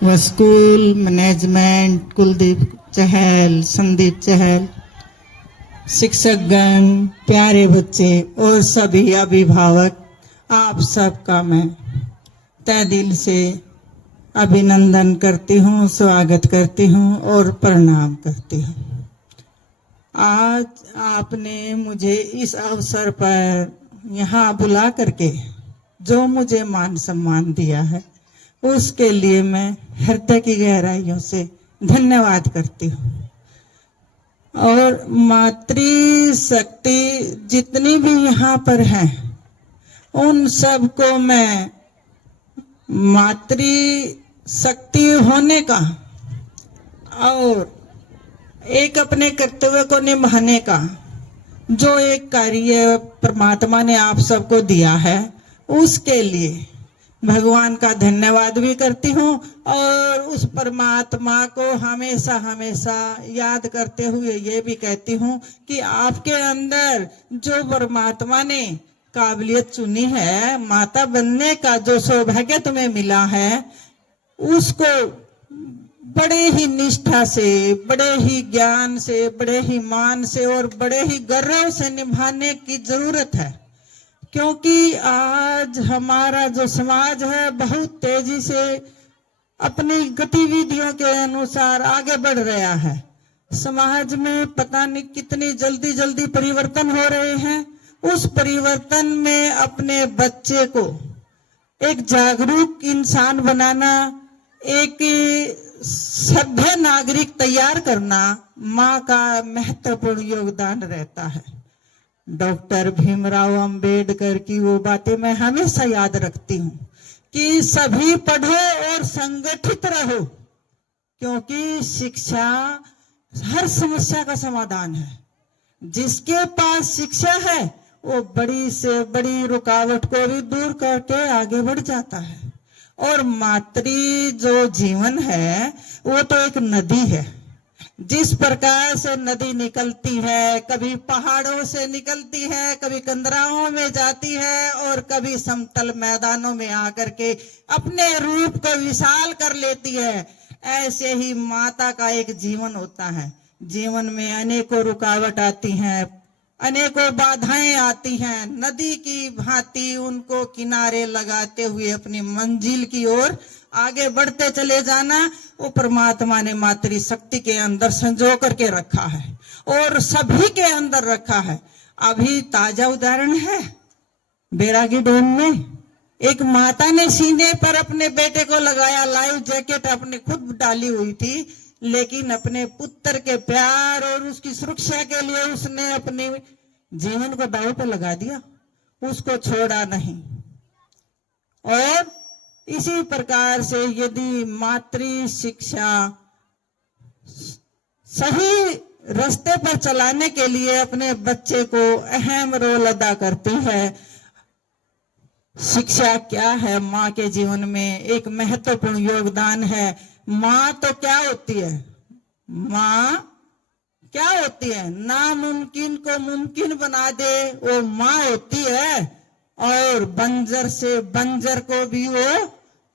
व school management Kuldeep चहल, संदीप चहल, शिक्षकगण, प्यारे बच्चे और सभी अभिभावक, आप सबका मैं तहे दिल से अभिनंदन करती हूँ, स्वागत करती हूँ और प्रणाम करती हूँ। आज आपने मुझे इस अवसर पर यहाँ बुला करके जो मुझे मान सम्मान दिया है, उसके लिए मैं हृदय की गहराइयों से धन्यवाद करती हूँ। और मातृ शक्ति जितनी भी यहाँ पर हैं, उन सबको मैं मातृ शक्ति होने का और एक अपने कर्तव्य को निभाने का जो एक कार्य परमात्मा ने आप सबको दिया है, उसके लिए भगवान का धन्यवाद भी करती हूँ और उस परमात्मा को हमेशा हमेशा याद करते हुए ये भी कहती हूँ कि आपके अंदर जो परमात्मा ने काबिलियत चुनी है, माता बनने का जो सौभाग्य तुम्हें मिला है, उसको बड़े ही निष्ठा से, बड़े ही ज्ञान से, बड़े ही मान से और बड़े ही गर्व से निभाने की जरूरत है। क्योंकि आज हमारा जो समाज है बहुत तेजी से अपनी गतिविधियों के अनुसार आगे बढ़ रहा है। समाज में पता नहीं कितनी जल्दी जल्दी परिवर्तन हो रहे हैं। उस परिवर्तन में अपने बच्चे को एक जागरूक इंसान बनाना, एक सभ्य नागरिक तैयार करना माँ का महत्वपूर्ण योगदान रहता है। डॉक्टर भीमराव अंबेडकर की वो बातें मैं हमेशा याद रखती हूँ कि सभी पढ़ो और संगठित रहो, क्योंकि शिक्षा हर समस्या का समाधान है। जिसके पास शिक्षा है वो बड़ी से बड़ी रुकावट को भी दूर करके आगे बढ़ जाता है। और मातृ जो जीवन है वो तो एक नदी है। जिस प्रकार से नदी निकलती है, कभी पहाड़ों से निकलती है, कभी कंदराओं में जाती है और कभी समतल मैदानों में आकर के अपने रूप को विशाल कर लेती है, ऐसे ही माता का एक जीवन होता है। जीवन में अनेकों रुकावट आती हैं, अनेकों बाधाएं आती हैं। नदी की भांति उनको किनारे लगाते हुए अपनी मंजिल की ओर आगे बढ़ते चले जाना, वो परमात्मा ने मातृ शक्ति के अंदर संजो करके रखा है और सभी के अंदर रखा है। अभी ताजा उदाहरण है, बैरागी डैम में एक माता ने सीने पर अपने बेटे को लगाया, लाइफ जैकेट अपने खुद डाली हुई थी, लेकिन अपने पुत्र के प्यार और उसकी सुरक्षा के लिए उसने अपने जीवन को दांव पर लगा दिया, उसको छोड़ा नहीं। और इसी प्रकार से यदि मातृ शिक्षा सही रास्ते पर चलाने के लिए अपने बच्चे को अहम रोल अदा करती है। शिक्षा क्या है? माँ के जीवन में एक महत्वपूर्ण योगदान है। माँ तो क्या होती है? माँ क्या होती है? नामुमकिन को मुमकिन बना दे वो माँ होती है, और बंजर से बंजर को भी वो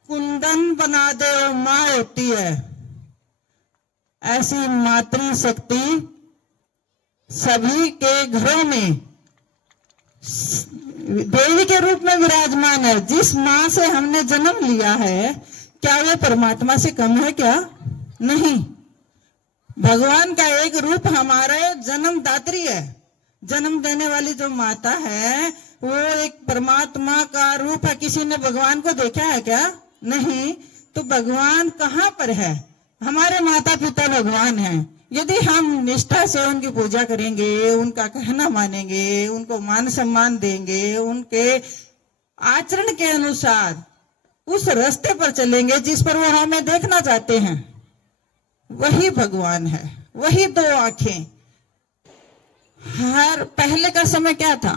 कुंदन बना दे वो माँ होती है। ऐसी मातृ शक्ति सभी के घरों में देवी के रूप में विराजमान है। जिस माँ से हमने जन्म लिया है, क्या वो परमात्मा से कम है क्या? नहीं। भगवान का एक रूप हमारे जन्मदात्री है। जन्म देने वाली जो माता है वो एक परमात्मा का रूप है। किसी ने भगवान को देखा है क्या? नहीं। तो भगवान कहाँ पर है? हमारे माता पिता भगवान हैं। यदि हम निष्ठा से उनकी पूजा करेंगे, उनका कहना मानेंगे, उनको मान सम्मान देंगे, उनके आचरण के अनुसार उस रास्ते पर चलेंगे जिस पर वो हमें देखना चाहते हैं, वही भगवान है। वही दो आंखें। हर पहले का समय क्या था?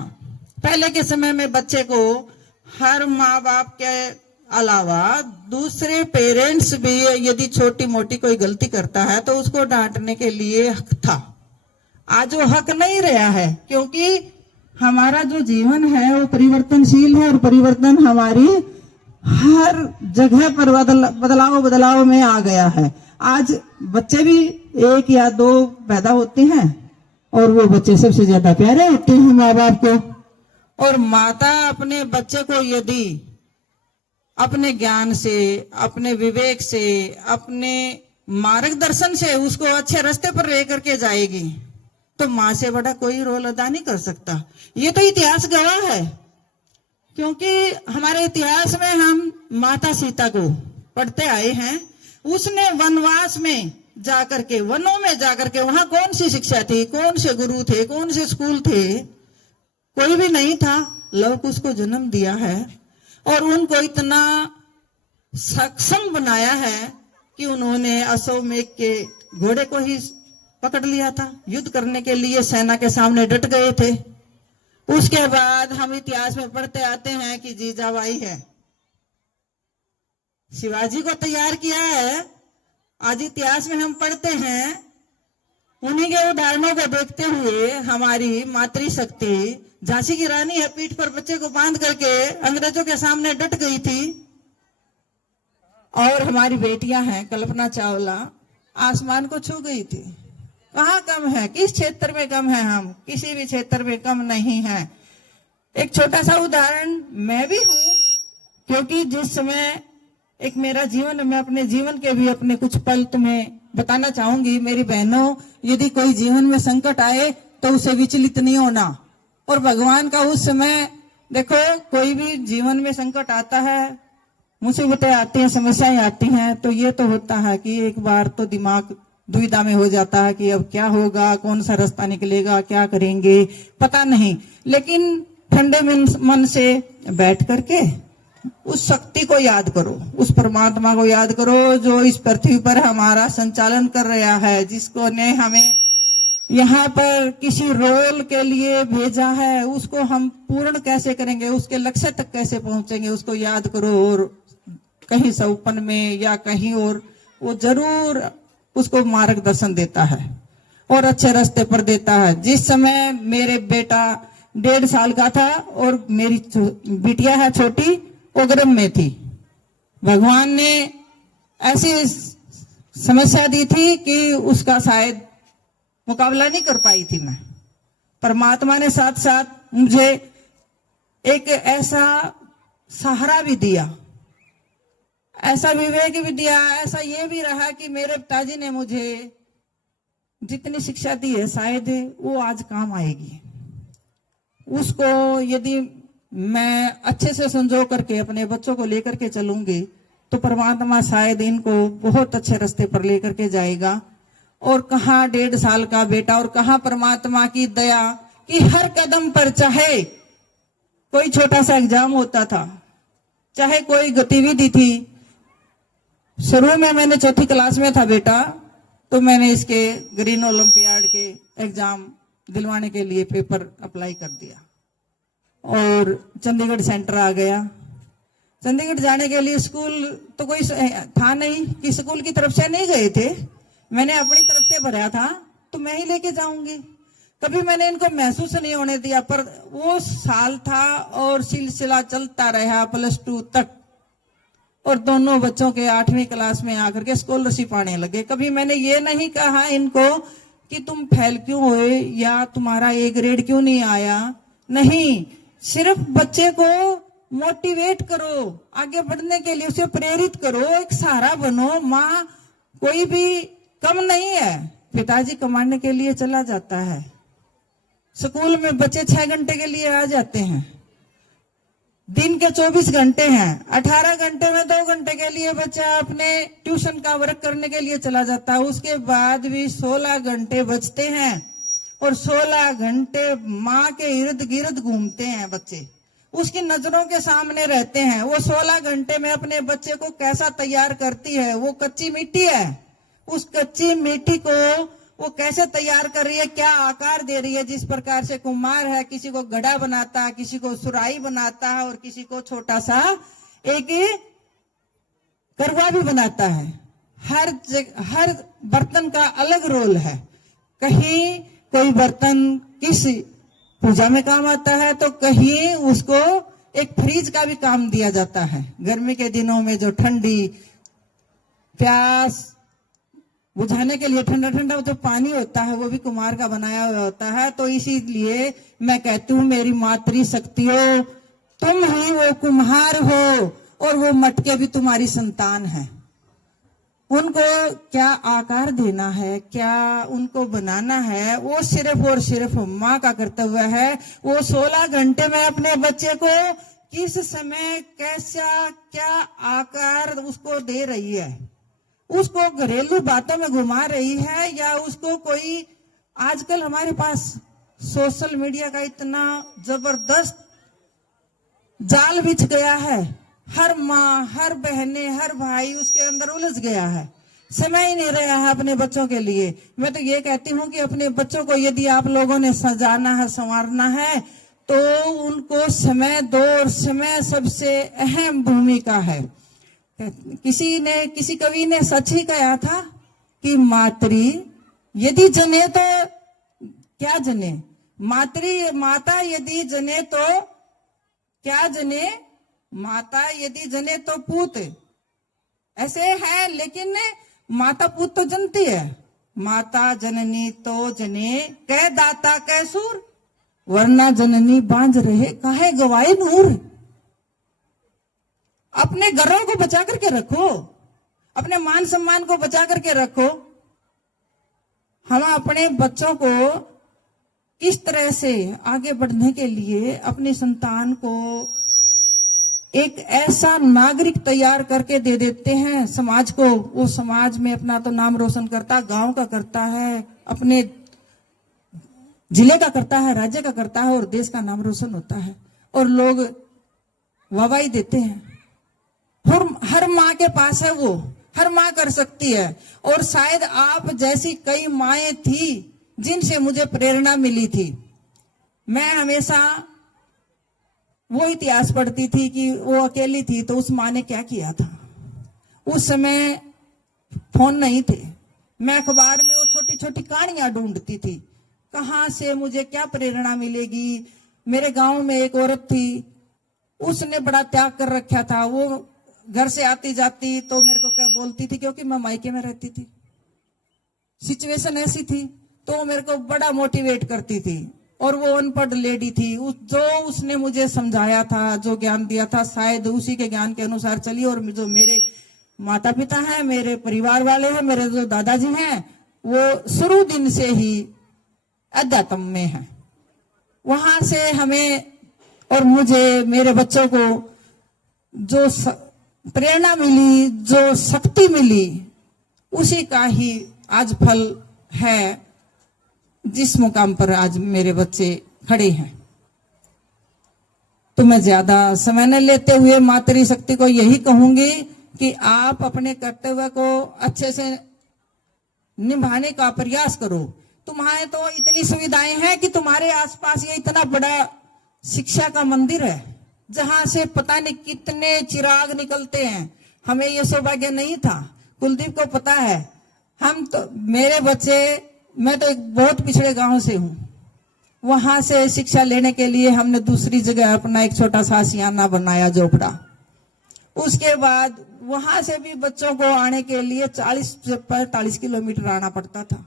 पहले के समय में बच्चे को हर माँ बाप के अलावा दूसरे पेरेंट्स भी यदि छोटी मोटी कोई गलती करता है तो उसको डांटने के लिए हक था। आज वो हक नहीं रहा है, क्योंकि हमारा जो जीवन है वो परिवर्तनशील है और परिवर्तन हर जगह पर बदलाव में आ गया है। आज बच्चे भी 1 या 2 पैदा होते हैं और वो बच्चे सबसे ज्यादा प्यारे होते हैं माँ बाप को। और माता अपने बच्चे को यदि अपने ज्ञान से, अपने विवेक से, अपने मार्गदर्शन से उसको अच्छे रास्ते पर लेकर के जाएगी तो माँ से बड़ा कोई रोल अदा नहीं कर सकता। ये तो इतिहास गवाह है, क्योंकि हमारे इतिहास में हम माता सीता को पढ़ते आए हैं। उसने वनवास में जाकर के, वनों में जाकर के, वहां कौन सी शिक्षा थी, कौन से गुरु थे, कौन से स्कूल थे, कोई भी नहीं था। लव कुश को जन्म दिया है और उनको इतना सक्षम बनाया है कि उन्होंने अश्वमेध के घोड़े को ही पकड़ लिया था। युद्ध करने के लिए सेना के सामने डट गए थे। उसके बाद हम इतिहास में पढ़ते आते हैं कि जीजाबाई है, शिवाजी को तैयार किया है। आज इतिहास में हम पढ़ते हैं, उन्हीं के उदाहरणों को देखते हुए हमारी मातृशक्ति झांसी की रानी है, पीठ पर बच्चे को बांध करके अंग्रेजों के सामने डट गई थी। और हमारी बेटियां हैं, कल्पना चावला आसमान को छू गई थी। कहाँ कम है, किस क्षेत्र में कम है? हम किसी भी क्षेत्र में कम नहीं है। एक छोटा सा उदाहरण मैं भी हूं, क्योंकि जिस समय एक मेरा जीवन, मैं अपने जीवन के भी अपने कुछ पल तुम्हें बताना चाहूंगी। मेरी बहनों, यदि कोई जीवन में संकट आए तो उसे विचलित नहीं होना। और भगवान का उस समय देखो, कोई भी जीवन में संकट आता है, मुसीबतें आती हैं, समस्याएं आती हैं, तो ये तो होता है कि एक बार तो दिमाग दुविधा में हो जाता है कि अब क्या होगा, कौन सा रास्ता निकलेगा, क्या करेंगे, पता नहीं। लेकिन ठंडे मन से बैठ करके उस शक्ति को याद करो, उस परमात्मा को याद करो जो इस पृथ्वी पर हमारा संचालन कर रहा है, जिसको ने हमें यहाँ पर किसी रोल के लिए भेजा है। उसको हम पूर्ण कैसे करेंगे, उसके लक्ष्य तक कैसे पहुंचेंगे, उसको याद करो। और कहीं सपन में या कहीं और वो जरूर उसको मार्गदर्शन देता है और अच्छे रास्ते पर देता है। जिस समय मेरे बेटा 1.5 साल का था और मेरी बिटिया है छोटी, वो गर्भ में थी, भगवान ने ऐसी समस्या दी थी कि उसका शायद मुकाबला नहीं कर पाई थी मैं। परमात्मा ने साथ साथ मुझे एक ऐसा सहारा भी दिया, ऐसा विवेक भी दिया, ऐसा ये भी रहा कि मेरे पिताजी ने मुझे जितनी शिक्षा दी है शायद वो आज काम आएगी। उसको यदि मैं अच्छे से संजो करके अपने बच्चों को लेकर के चलूंगी तो परमात्मा शायद इनको बहुत अच्छे रास्ते पर लेकर के जाएगा। और कहाँ 1.5 साल का बेटा और कहाँ परमात्मा की दया कि हर कदम पर, चाहे कोई छोटा सा एग्जाम होता था, चाहे कोई गतिविधि थी। शुरू में मैंने 4th क्लास में था बेटा, तो मैंने इसके ग्रीन ओलंपियाड के एग्जाम दिलवाने के लिए पेपर अप्लाई कर दिया और चंडीगढ़ सेंटर आ गया। चंडीगढ़ जाने के लिए स्कूल तो कोई था नहीं कि स्कूल की तरफ से नहीं गए थे, मैंने अपनी तरफ से भरा था, तो मैं ही लेके जाऊंगी। कभी मैंने इनको महसूस नहीं होने दिया। पर वो साल था और सिलसिला चलता रहा +2 तक, और दोनों बच्चों के 8वीं क्लास में आकर के स्कॉलरशिप आने लगे। कभी मैंने ये नहीं कहा इनको कि तुम फेल क्यों हुए या तुम्हारा A ग्रेड क्यों नहीं आया, नहीं, सिर्फ बच्चे को मोटिवेट करो, आगे बढ़ने के लिए उसे प्रेरित करो, एक सहारा बनो। माँ कोई भी कम नहीं है। पिताजी कमाने के लिए चला जाता है, स्कूल में बच्चे 6 घंटे के लिए आ जाते हैं, दिन के 24 घंटे हैं, 18 घंटे में 2 घंटे के लिए बच्चा अपने ट्यूशन का वर्क करने के लिए चला जाता है। उसके बाद भी 16 घंटे बचते हैं और 16 घंटे माँ के इर्द गिर्द घूमते हैं बच्चे, उसकी नजरों के सामने रहते हैं। वो 16 घंटे में अपने बच्चे को कैसा तैयार करती है, वो कच्ची मिट्टी है, उस कच्ची मिट्टी को वो कैसे तैयार कर रही है, क्या आकार दे रही है। जिस प्रकार से कुम्हार है, किसी को घड़ा बनाता है, किसी को सुराही बनाता है और किसी को छोटा सा एक करवा भी बनाता है। हर बर्तन का अलग रोल है। कहीं कोई बर्तन किस पूजा में काम आता है तो कहीं उसको एक फ्रीज का भी काम दिया जाता है। गर्मी के दिनों में जो ठंडी प्यास बुझाने के लिए ठंडा ठंडा जो पानी होता है वो भी कुम्हार का बनाया हुआ होता है। तो इसीलिए मैं कहती हूँ मेरी मातृ शक्तियों, तुम ही वो कुम्हार हो और वो मटके भी तुम्हारी संतान है। उनको क्या आकार देना है, क्या उनको बनाना है, वो सिर्फ और सिर्फ माँ का कर्तव्य है। वो 16 घंटे में अपने बच्चे को किस समय कैसा क्या आकार उसको दे रही है, उसको घरेलू बातों में घुमा रही है, या उसको कोई आजकल हमारे पास सोशल मीडिया का इतना जबरदस्त जाल बिछ गया है। हर माँ, हर बहने, हर भाई उसके अंदर उलझ गया है। समय ही नहीं रहा है अपने बच्चों के लिए। मैं तो ये कहती हूँ कि अपने बच्चों को यदि आप लोगों ने सजाना है, संवारना है, तो उनको समय दो, और समय सबसे अहम भूमिका है। किसी कवि ने सच ही कहा था कि मातृ यदि जने तो क्या जने, माता यदि जने तो क्या जने, माता यदि जने तो पूत। ऐसे है, लेकिन माता पूत तो जनती है। माता जननी तो जने, कह दाता कह सूर, वरना जननी बांझ रहे काहे गवाए नूर। अपने घरों को बचा करके रखो, अपने मान सम्मान को बचा करके रखो। हम अपने बच्चों को किस तरह से आगे बढ़ने के लिए अपनी संतान को एक ऐसा नागरिक तैयार करके दे देते हैं समाज को। वो समाज में अपना तो नाम रोशन करता, गांव का करता है, अपने जिले का करता है, राज्य का करता है, और देश का नाम रोशन होता है, और लोग वाहवाही देते हैं। हर माँ के पास है, वो हर माँ कर सकती है। और शायद आप जैसी कई माएं थी जिनसे मुझे प्रेरणा मिली थी। मैं हमेशा वो इतिहास पढ़ती थी कि वो अकेली थी, तो उस माँ ने क्या किया था। उस समय फोन नहीं थे, मैं अखबार में वो छोटी छोटी कहानियां ढूंढती थी, कहाँ से मुझे क्या प्रेरणा मिलेगी। मेरे गांव में एक औरत थी, उसने बड़ा त्याग कर रखा था। वो घर से आती जाती तो मेरे को क्या बोलती थी, क्योंकि मैं मायके में रहती थी, सिचुएशन ऐसी थी, तो मेरे को बड़ा मोटिवेट करती थी। और वो अनपढ़ लेडी थी, जो उसने मुझे समझाया था, जो ज्ञान दिया था, शायद उसी के ज्ञान के अनुसार चली। और जो मेरे माता पिता हैं, मेरे परिवार वाले हैं, मेरे जो दादाजी हैं, वो शुरू दिन से ही अध्यात्म में हैं। वहां से हमें और मुझे, मेरे बच्चों को जो प्रेरणा मिली, जो शक्ति मिली, उसी का ही आज फल है जिस मुकाम पर आज मेरे बच्चे खड़े हैं। तो मैं ज्यादा समय न लेते हुए मातृ शक्ति को यही कहूंगी कि आप अपने कर्तव्य को अच्छे से निभाने का प्रयास करो। तुम्हारे तो इतनी सुविधाएं हैं कि तुम्हारे आसपास ये इतना बड़ा शिक्षा का मंदिर है, जहां से पता नहीं कितने चिराग निकलते हैं। हमें ये सौभाग्य नहीं था। कुलदीप को पता है, हम तो, मेरे बच्चे, मैं तो एक बहुत पिछड़े गांव से हूं, वहां से शिक्षा लेने के लिए हमने दूसरी जगह अपना एक छोटा सा सियाना बनाया, झोपड़ा। उसके बाद वहां से भी बच्चों को आने के लिए 40 से 45 किलोमीटर आना पड़ता था।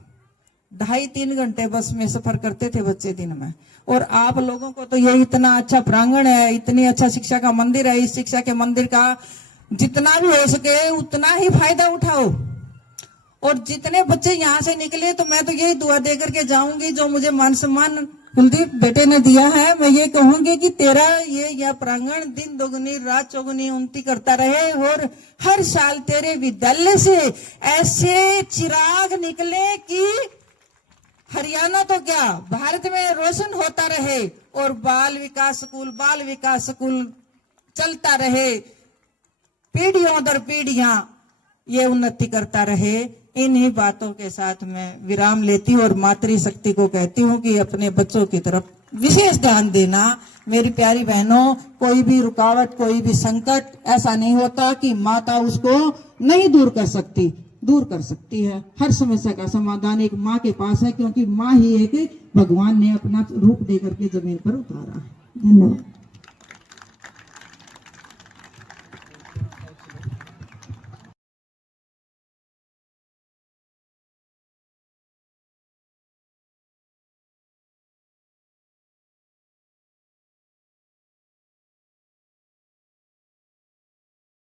2.5-3 घंटे बस में सफर करते थे बच्चे दिन में। और आप लोगों को तो ये इतना अच्छा प्रांगण है, इतनी अच्छा शिक्षा का मंदिर है। इस शिक्षा के मंदिर का जितना भी हो सके उतना ही फायदा उठाओ। और जितने बच्चे यहाँ से निकले, तो मैं तो यही दुआ दे करके जाऊंगी, जो मुझे मान सम्मान कुलदीप बेटे ने दिया है, मैं ये कहूंगी कि तेरा यह प्रांगण दिन दोगुनी रात चौगुनी उन्नति करता रहे, और हर साल तेरे विद्यालय से ऐसे चिराग निकले कि हरियाणा तो क्या, भारत में रोशन होता रहे, और बाल विकास स्कूल चलता रहे, पीढ़ियों दर पीढ़ियां ये उन्नति करता रहे। इन्हीं बातों के साथ मैं विराम लेती हूँ और मातृ शक्ति को कहती हूँ कि अपने बच्चों की तरफ विशेष ध्यान देना। मेरी प्यारी बहनों, कोई भी रुकावट, कोई भी संकट ऐसा नहीं होता कि माता उसको नहीं दूर कर सकती, दूर कर सकती है। हर समस्या का समाधान एक माँ के पास है, क्योंकि माँ ही एक भगवान ने अपना रूप दे करके जमीन पर उतारा है। धन्यवाद।